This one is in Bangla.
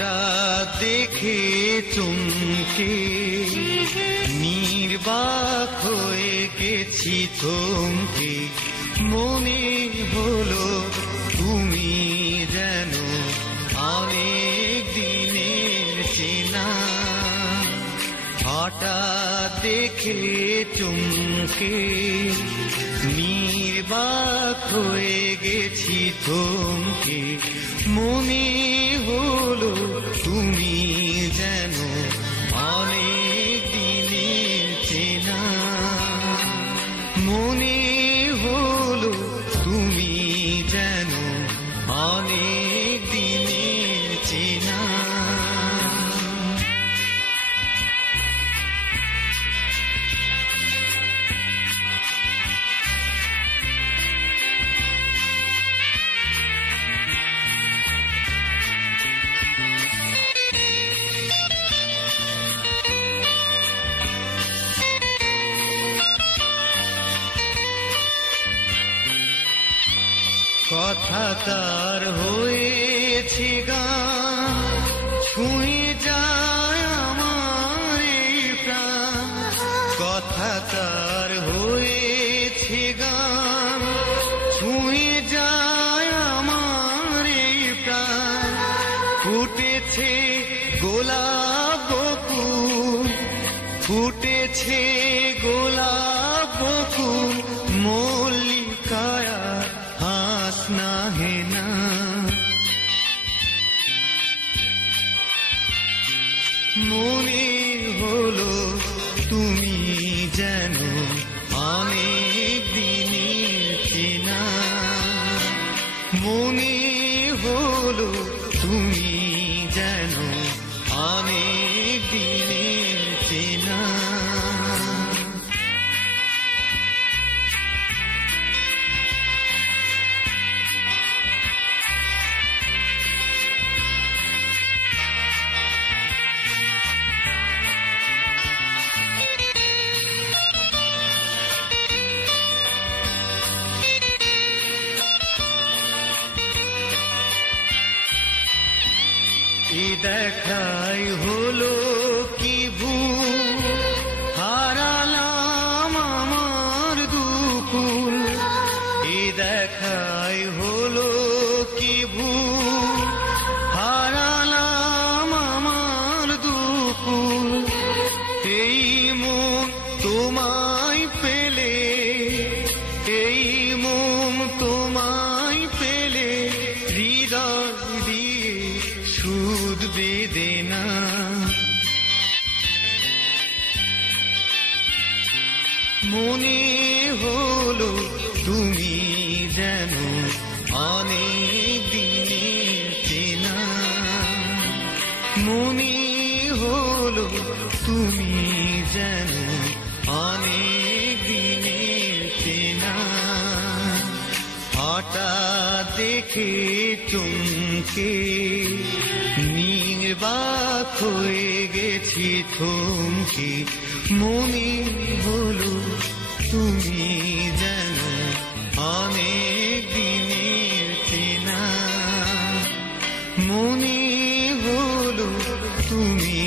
হঠাৎ দেখে চমকে নির্বাক হয়ে গেছি থমকে, মনে হলো তুমি যেন অনেক দিনের চেনা। হঠাৎ দেখে চমকে নির্বাক হয়ে গেছি থমকে, মনে হলো তুমি যেন অনেক দিনের চেনা। মনে হলো তুমি যেন অনেক দিনের চেনা। কথা তার হয়েছে গান, ছুঁয়ে যায় আমার এই প্রাণ। কথা তার হয়েছে গান, ছুঁয়ে যায় আমার এই প্রাণ। ফুটেছে গোলাপ বকুল, ফুটেছে গোলাপ বকুল, মল্লিকায় হাস না হে না। মনে হলো তুমি যেন অনেক দিনের চেনা। মনে হলো তুমি যেন অনেক দিনের চেনা। দেখাই হলো কি ভুল, হারালাম আমার দুকুল। এ দেখাই হলো কি ভুল, হারালাম আমার দুকুল। এই মন তোমায় পেলে, এই মন তোমায় পেলে, হৃদয় দিয়ে সুদ বেদনা। মনে হলো তুমি যেন অনেক দিনের চেনা। মনে হলো তুমি যেন অনেক দিনের চেনা। হঠাৎ দেখে চমকে নির্বাক হয়ে গেছি থমকে, মনে হলো তুমি যেন অনেক দিনের চেনা। মনে হলো তুমি